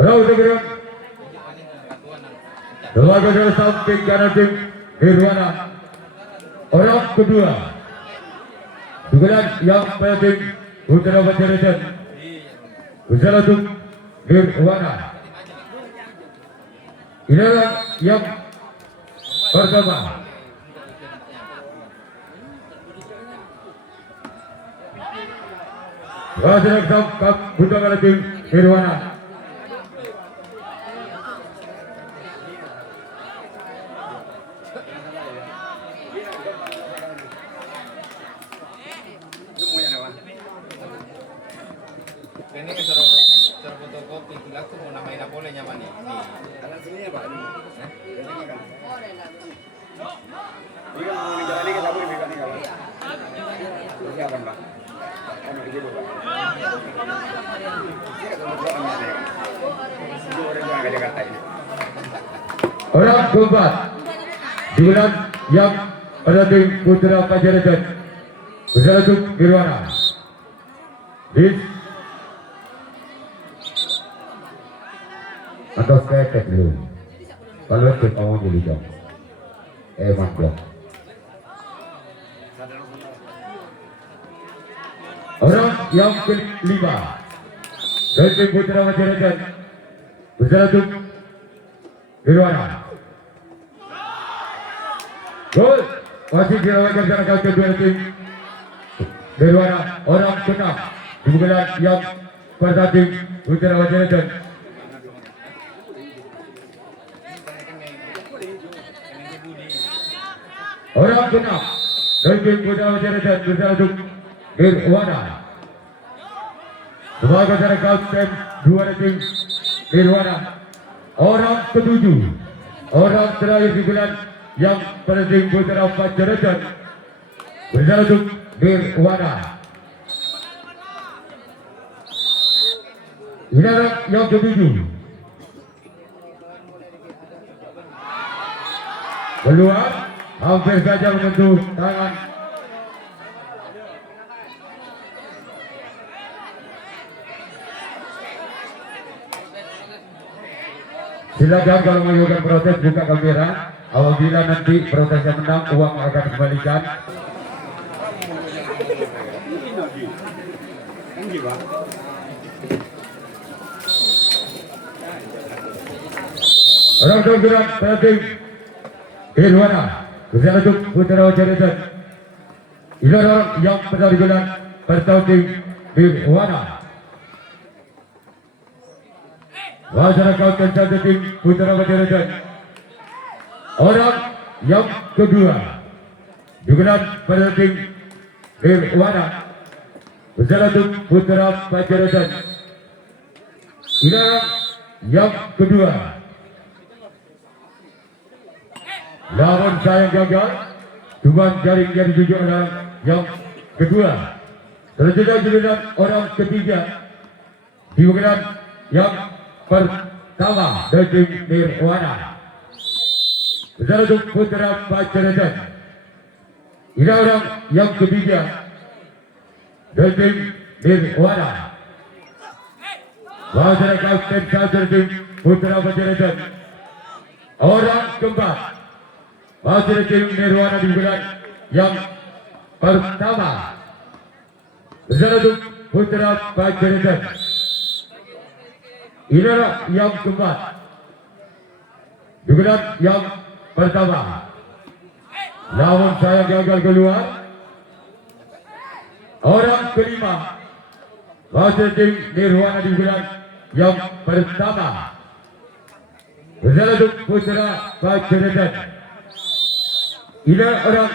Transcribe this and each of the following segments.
Round bergerak. Tenaga dari samping kanan tim Nirwana. Orang kedua. Dugaan yang pada tim Putra Banjarnegara. Usaha untuk Nirwana. Inilah yang pertama. Wajar Kap Putra kanan tim Nirwana. Ini kan suruh fotokopi tulis tuh mau namain apa boleh nyaman nih. Anak sini ya Pak. Ini kan. Ini kan mau jalan ini kita boleh bikin ini kalau. Ini apa Pak? Kamu di Pak. Orang keempat di bulan yang pada tim Putra Banjarnegara. Usaha untuk Nirwana. Atau saya dulu. Kalau kita mau jadi dong. Mantap. Orang yang kelima dari tim Putra Banjarnegara. Usaha untuk Nirwana. Gol masih dilakukan secara kedua tim Nirwana. Orang keenam di bulan yang pada tim Putra Banjarnegara. Orang keenam dari tim Putra Banjarnegara berusaha untuk Nirwana. Sebagai secara kapten dua tim Nirwana. Orang ketujuh, orang terakhir di bulan yang pada tim Putra Banjarnegara berusaha untuk Nirwana. Inilah yang ketujuh. Keluar, hampir saja menyentuh tangan. Silakan kalau mengajukan protes buka kamera. Apabila nanti protesnya menang, uang akan dikembalikan. Orang bergerak pada tim Nirwana. Usaha untuk Putra Banjarnegara. Ini orang yang pernah digelar pada tim Nirwana. Wajar kapten satu tim Putra Banjarnegara. Orang yang kedua digelar pada tim Nirwana. Usaha untuk Putra Banjarnegara. Ini orang yang kedua. Lawan saya gagal, cuma jaring yang dituju orang yang kedua. Selanjutnya giliran orang ketiga di giliran yang pertama dari tim Nirwana. Usaha untuk Putra Banjarnegara. Ini orang yang ketiga dari tim Nirwana. Wajar kapten satu tim Putra Banjarnegara. Orang keempat masih tim Nirwana di bulan yang pertama. Usaha untuk Putra Banjarnegara. Inilah yang keempat di bulan yang pertama. Namun saya gagal keluar. Orang kelima masih tim Nirwana di bulan yang pertama. Usaha untuk Putra Banjarnegara. Ini orang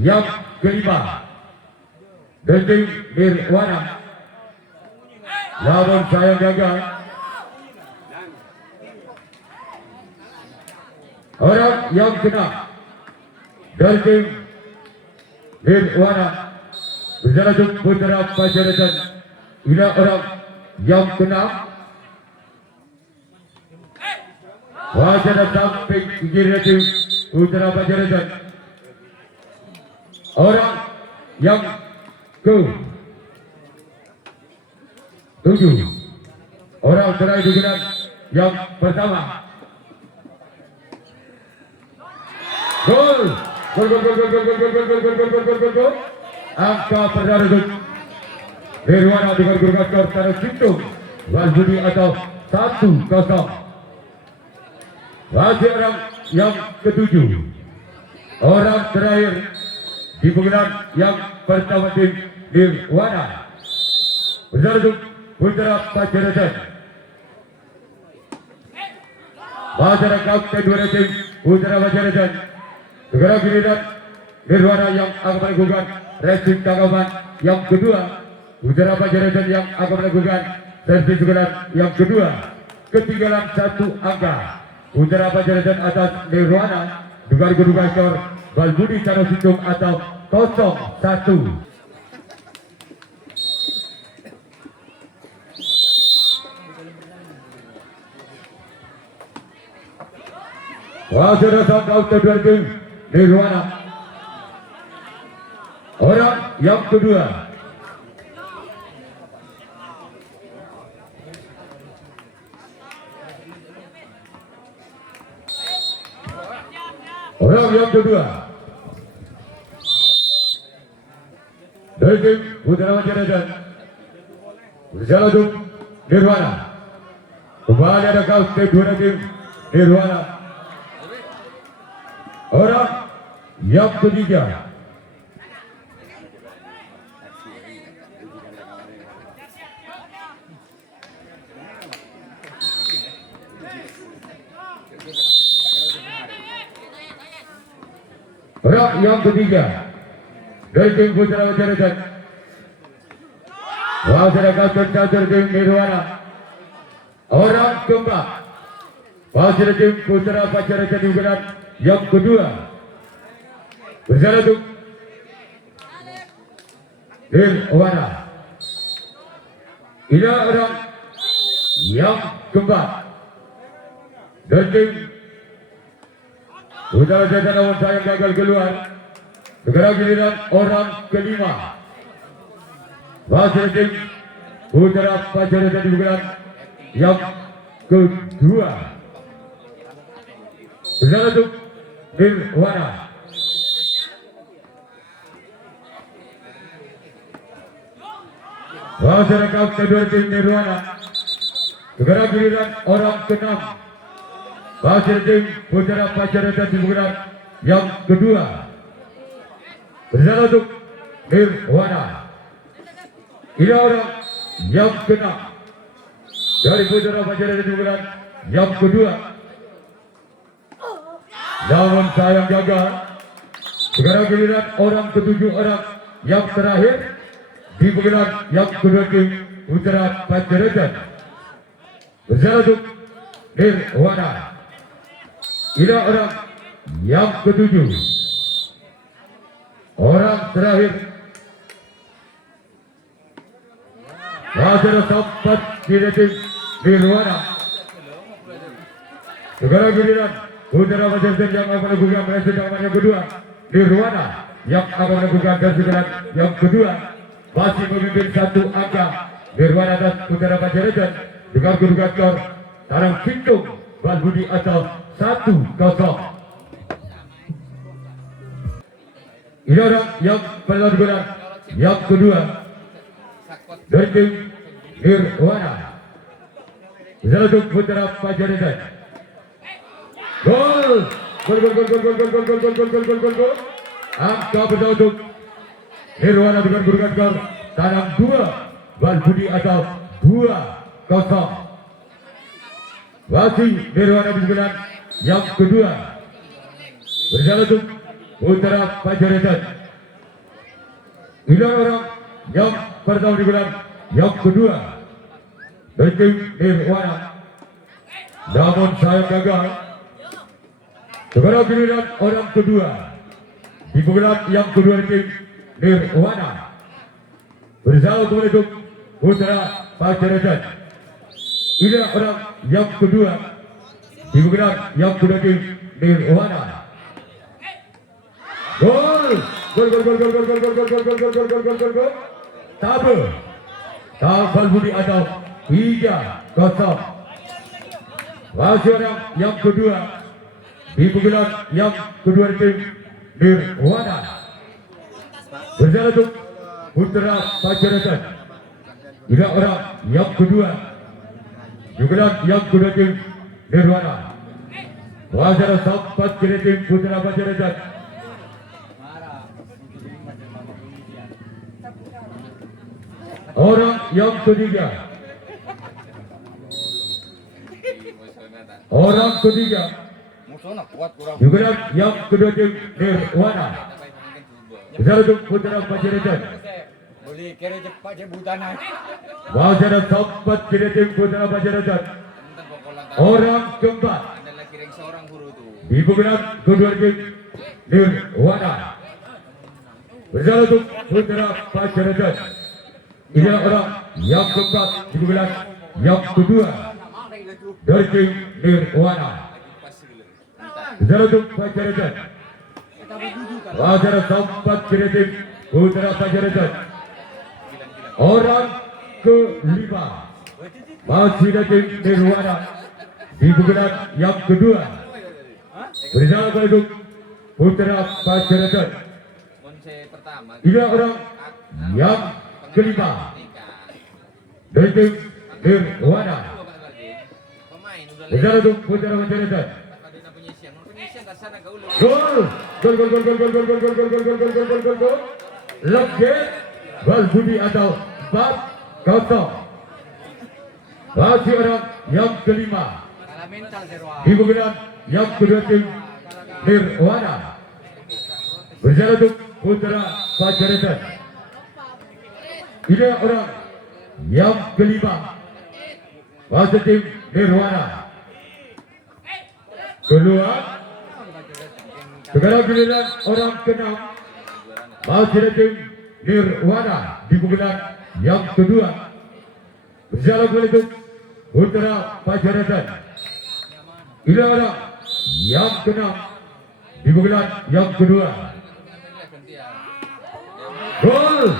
yang kelima dari tim Nirwana. Namun saya gagal. Orang yang keenam dari tim Nirwana. Usaha untuk Putra Banjarnegara. Ini orang yang keenam. Wajar samping kiri tim Putra Banjarnegara. orang yang ke 7. Orang terakhir digunakan yang pertama. Gol. Gol. Angka perdana untuk Nirwana dengan gurungan skor Tanah Sintung Walbudi atau 1-0. Masih orang yang ke-7. Orang terakhir di penggelar yang pertama tim Nirwana bersama untuk Putra Pajaratan. Masyarakat kedua tim Putra Pajaratan segera giliran Nirwana yang akan melakukan racing tanggapan yang kedua. Putra Pajaratan yang akan melakukan sesi segelar yang kedua. Ketinggalan 1 angka. Putra Pajaratan atas Nirwana dengan gurungan skor Walbudi Tanah Sintung atau 0-1. Sudah sampai kedua tim Nirwana. Orang yang kedua. Orang yang kedua. Dari tim Putra Pajaratan berjalan untuk Nirwana. Kembali ada kau kedua tim Nirwana. Orang yang ketiga. Orang yang ketiga dari tim Putra Pajaratan. Masyarakat catur tim Nirwana. Orang keempat. Masyarakat tim Putra Pajaratan digunakan yang kedua. Bersama untuk Nirwana. Ini orang yang keempat dari tim Putra Pajaratan namun sayang gagal keluar. Segera giliran orang kelima. Masyarakat tim Putra Pajaratan digunakan yang kedua. Bersama untuk Nirwana. Masyarakat kedua tim Nirwana. Segera giliran orang ke-6. Masyarakat tim Putra Pajaratan digunakan yang kedua. Bersama untuk Nirwana. Ini orang yang ke-6 dari Putra Pajaratan digunakan yang kedua. Namun sayang gagal. Segera giliran orang ke-7, orang yang terakhir di penggelar yang kedua tim Putra Pajaratan. Bersama untuk Nirwana. Ini orang yang ke-7. Orang terakhir. Masyarakat sempat di tim Nirwana. Segera giliran Putra Pajaratan yang akan melakukan versi tangan yang kedua. Nirwana yang akan melakukan versi yang kedua. Masih memimpin 1 angka. Nirwana atas Putra Pajaratan dengan gurungan skor Tanah Sintung Walbudi atau 1-0. Ini orang yang melakukan yang kedua dari tim Nirwana. Bersama untuk Putra Pajaratan. Gol. Angka bersama untuk Nirwana dengan gurungan skor Tanah 2 Walbudi atau 2-0. Masih Nirwana digunakan yang kedua. Bersama untuk Putra Pajaratan. Ini orang yang pertama digunakan yang kedua dari tim Nirwana. Namun sayang gagal. Segera giliran orang kedua di penggelar yang kedua dari tim Nirwana. Bersama untuk Putra Pajaratan. Ini orang yang kedua di penggelar yang kedua tim Nirwana. Gol. Gol. Tabel Budi atau 3-0. Masih orang yang kedua di pukulan yang kedua tim Nirwana. Berjalan untuk Putra Pajaratan. Juga orang yang kedua di pukulan yang kedua tim Nirwana. Wajar sempat kiri tim Putra Pajaratan. Orang yang ketiga. Orang ketiga. Musuhnya kuat kurang. Juga yang kedua tim Nirwana. Berjalan untuk Putra Pajaratan. Boleh kira cepat jebutan. Wajar sempat kiri tim Putra Pajaratan. Orang keempat. Ada lagi ring seorang guru tuh. Di pukulan kedua tim Nirwana. Berjalan untuk Putra Pajaratan. Inilah orang yang keempat di pukulan yang kedua dari tim Nirwana. Berjalan untuk Pajaratan. Wajar sempat kiri tim Putra Pajaratan. Orang kelima masih dari tim Nirwana di pukulan yang kedua. Berjalan untuk Putra Pajaratan. Monse pertama. Inilah orang yang kelima dari tim Nirwana. Pemain udah Berjalan untuk Putra Pajaratan. ada penyisian. Penyisian tak sana kau lu. Gol. Lebih Bal Budi atau 4-0. Masih orang yang kelima di pukulan yang kedua tim Nirwana. Berjalan untuk Putra Pajaratan. Ini orang yang kelima masih tim Nirwana. Keluar. Sekarang giliran orang keenam masih dari tim Nirwana di pukulan yang kedua. Berjalan untuk Putra Pajaratan. Ini orang yang keenam di pukulan yang kedua. Gol.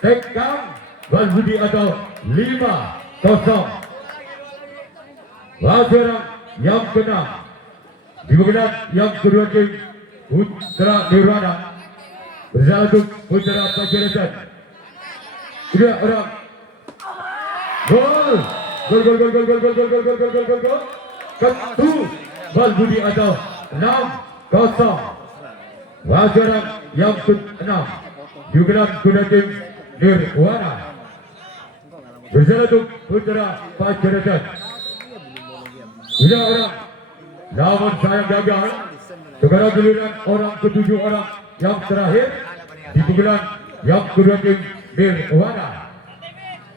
Tekan Bal Budi atau 5-0. Wajar yang keenam di pukulan yang kedua tim Putra Nirwana. Berjalan untuk Putra Pajaratan. Tidak orang. Gol. Ketu Bal Budi atau 6-0. Wajar yang ke-6 di pukulan kedua tim Nirwana. Berjalan untuk Putra Pajaratan. Tidak orang. Namun sayang gagal. Sekarang giliran orang ketujuh orang yang terakhir di pukulan yang kedua tim Nirwana.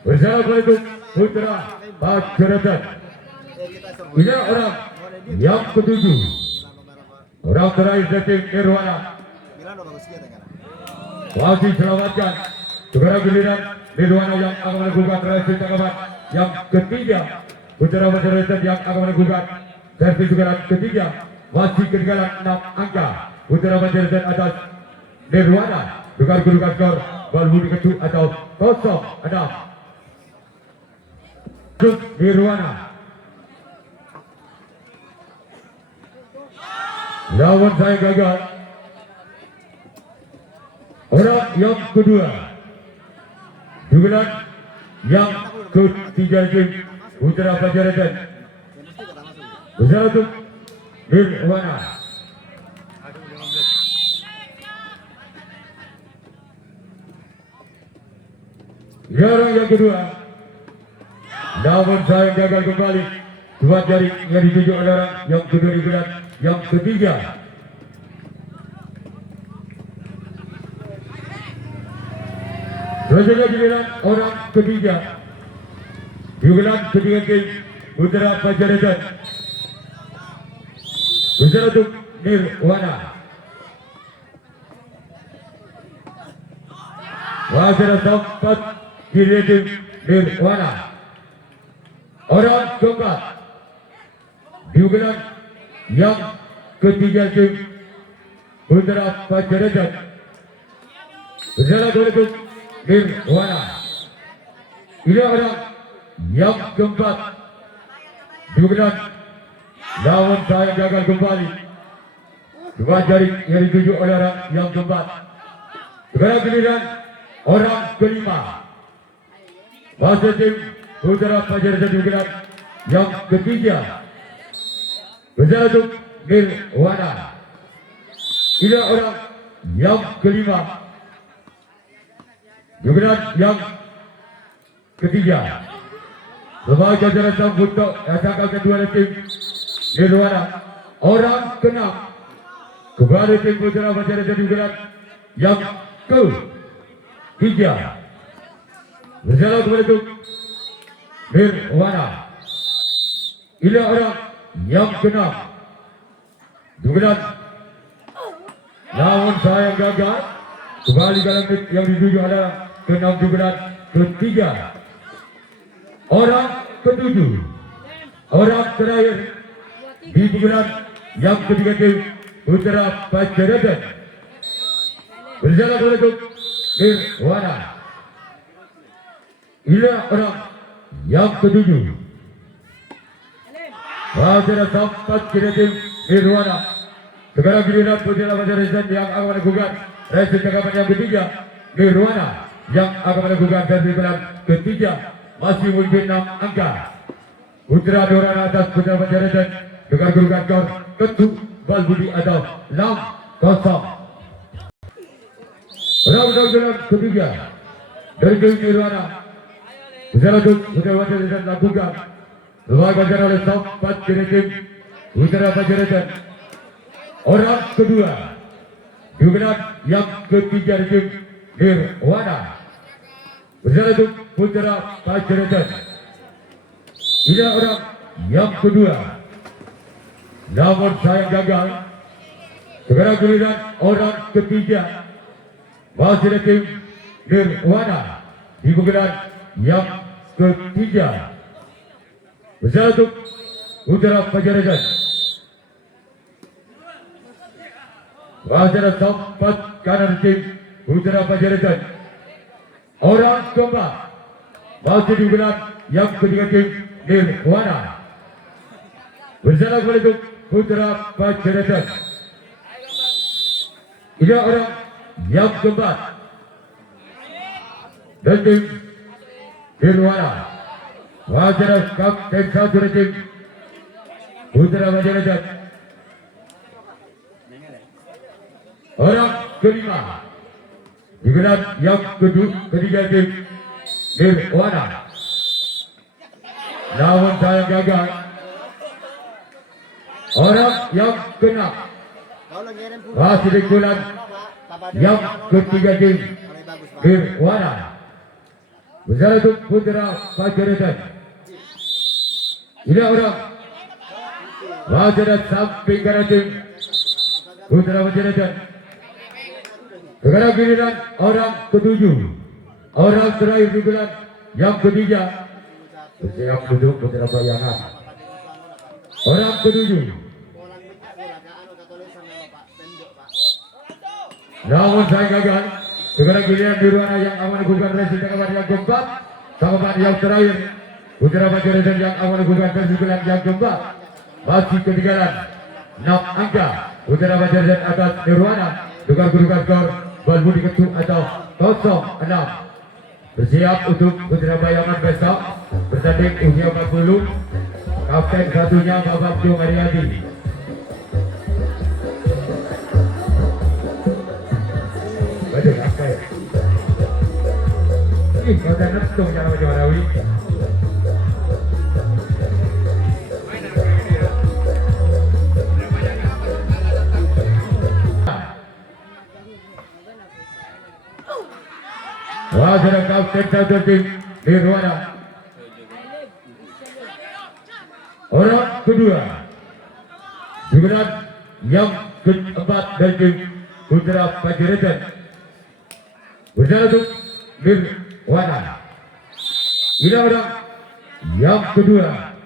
Berjalan untuk Putra Pajaratan. Tidak orang yang ketujuh. Orang terakhir dari tim Nirwana. Masih selamatkan. Sekarang giliran Nirwana yang akan melakukan reaksi tanggapan yang ketiga. Putra Pajaratan yang akan melakukan servis sekarang ketiga. Masih ketinggalan 6 angka. Putra Pajaratan atas Nirwana. Dengan kedudukan skor Bal Budi ketu atau 0-6. Nirwana. Lawan saya gagal. Orang yang kedua di bulan yang ketiga tim Putra Pajaratan. Berjalan untuk Nirwana. Orang yang kedua. Namun saya gagal kembali. Dua jari yang dituju oleh orang yang kedua di bulan yang ketiga. Selanjutnya giliran orang ketiga di bulan ketiga tim Putra Pajaratan. Berjalan untuk Nirwana. Wajar tempat kiri tim Nirwana. Orang keempat di bulan yang ketiga tim Putra Panjarajan. Berjalan menuju Nirwana. Ini orang yang keempat. Kemudian lawan saya gagal kembali. Dua jaring yang dituju oleh orang yang keempat. Sekarang giliran orang kelima. Masih tim Putra Panjarajan kemudian yang ketiga. Berjalan untuk Nirwana. Ini orang yang kelima. Kemudian yang ketiga. Sebagai jajaran sang untuk asalkan kedua tim Nirwana. Orang keenam. Kembali tim Putra Panjarajan kemudian yang ketiga. Berjalan menuju Nirwana. Ini orang yang keenam. Kemudian namun saya gagal. Kembali dalam yang dituju adalah keenam kemudian ketiga. Orang ketujuh. Orang terakhir di kemudian yang ketiga tim Putra Panjarajan. Berjalan menuju Nirwana. Ini orang yang ketujuh. Masih sampai kira tim Nirwana. Sekarang giliran Putra Panjarajan yang akan melakukan resi tanggapan yang ketiga. Nirwana yang akan melakukan resi tanggapan ketiga. Masih mungkin 6 angka. Putra Nirwana atas Putra Panjarajan dengan kedudukan skor Ketu Balbudi atau 6-0. Round ketiga dari tim Nirwana. Berjalan untuk Putra Panjarajan lakukan sebagai jalan oleh sampai kira tim Putra Panjarajan. Orang kedua. Kemudian yang ketiga di tim Nirwana. Berjalan untuk Putra Panjarajan. Ini orang yang kedua. Namun saya gagal. Sekarang giliran orang ketiga. Masih di tim Nirwana. Di kemudian yang ketiga. Berjalan untuk Putra Panjarajan. Masih ada sempat kanan tim Putra Panjarajan. Orang keempat. Masih digunakan yang ketiga tim Nirwana. Berjalan menuju Putra Panjarajan. Ini orang yang keempat. Dan tim Nirwana. Masih ada kapten satu dari tim Putra Panjarajan. Orang kelima. Digunakan yang ketiga tim Nirwana. Namun saya gagal. Orang yang keenam. Masih digunakan yang ketiga tim Nirwana. Berjalan untuk Putra Panjarajan. Ini orang masih ada samping kanan tim Putra Panjarajan. Sekarang giliran orang ketujuh. Orang terakhir di bulan yang ketiga. Bersiap duduk Putra Bayangan. Orang ketujuh. Namun saya gagal. Sekarang giliran Nirwana yang akan melakukan resi tanggapan yang keempat. Tanggapan yang terakhir Putra Panjarajan yang akan melakukan resi bulan yang keempat. Masih ketinggalan 6 angka. Putra Panjarajan atas Nirwana dengan kedudukan skor Balbudi Ketu atau 0-6. Bersiap untuk Putra Bayangan besok bertanding usia 40. Kapten satunya Bapak Jung Ariadi. Baik, apa ya? Ih, kau tak nentung jangan macam Marawi. Wah, sudah kapten satu tim Nirwana. Orang kedua. Digunakan yang keempat dari tim Putra Panjarajan. Berjalan untuk Nirwana. Ini orang yang kedua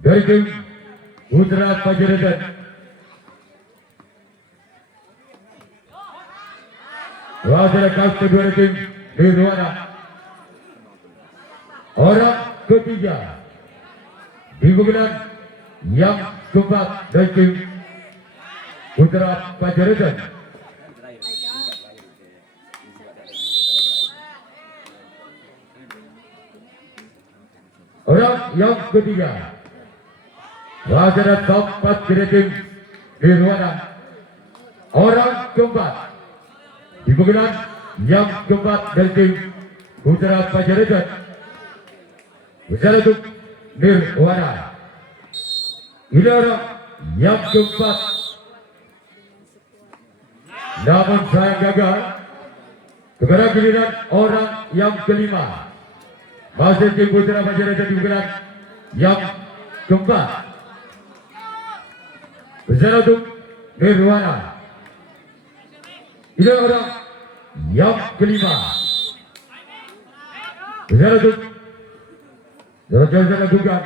dari tim Putra Panjarajan. Wasit kedua tim Nirwana. Orang ketiga di bulan yang keempat dari tim Putra Panjaitan. Orang yang ketiga wasit keempat dari tim Nirwana. Orang keempat di bulan yang keempat dari tim Putra Panjaitan. Bersama untuk Nirwana. Ini orang yang keempat. Namun saya gagal. Kepada giliran orang yang kelima. Masih tim Putra Panjaitan di bulan yang keempat. Bersama untuk Nirwana. Ini orang yang kelima. Bersama untuk Jalan lakukan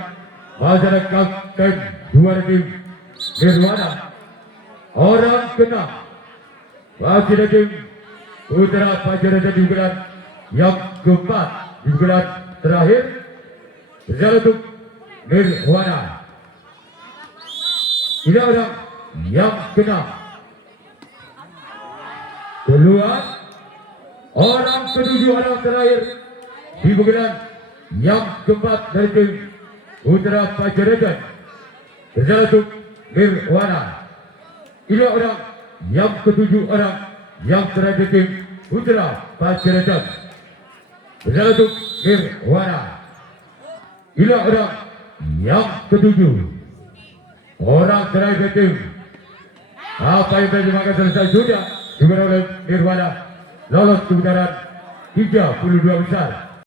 masyarakat kapten dua tim Nirwana. Orang keenam wasit tim Putra Panjaitan di bulan yang keempat di bulan terakhir berjalan untuk Nirwana. Ini orang yang keenam. Keluar orang ketujuh, orang terakhir di bulan yang keempat dari tim Putra Panjaitan berjalan untuk Nirwana. Ini orang yang ketujuh, orang yang terakhir tim Putra Panjaitan berjalan untuk Nirwana. Ini orang yang ketujuh, orang terakhir tim. Apa yang terjemahkan selesai sudah diberikan oleh Nirwana, lolos ke putaran 32 besar.